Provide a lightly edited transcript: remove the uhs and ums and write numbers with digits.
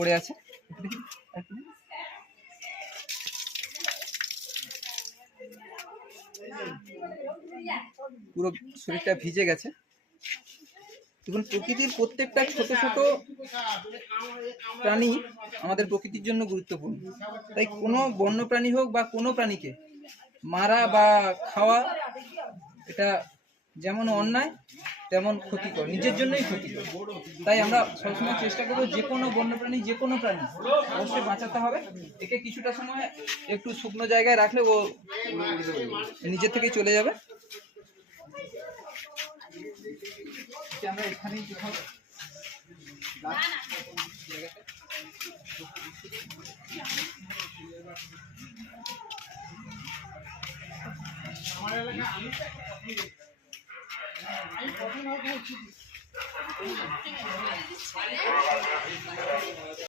পড়ে আছে, পুরো শরীরটা ভিজে গেছে। দেখুন, প্রকৃতির প্রত্যেকটা ছোট ছোট প্রাণী আমাদের প্রকৃতির জন্য গুরুত্বপূর্ণ। তাই কোনো বন্য প্রাণী হোক বা কোনো প্রাণীকে মারা বা খাওয়া এটা যেমন অন্যায় তেমন ক্ষতিকর, নিজের জন্যই ক্ষতিকর। তাই আমরা সবসময় চেষ্টা করবো যে কোনো বন্যপ্রাণী, যে কোনো প্রাণী অবশ্যই বাঁচাতে হবে। একে কিছুটা সময় একটু শুকনো জায়গায় রাখলে ও নিজের থেকেই চলে যাবে। আমরা এখানেই কোথাও আমার এলাকায় আমি প্রথম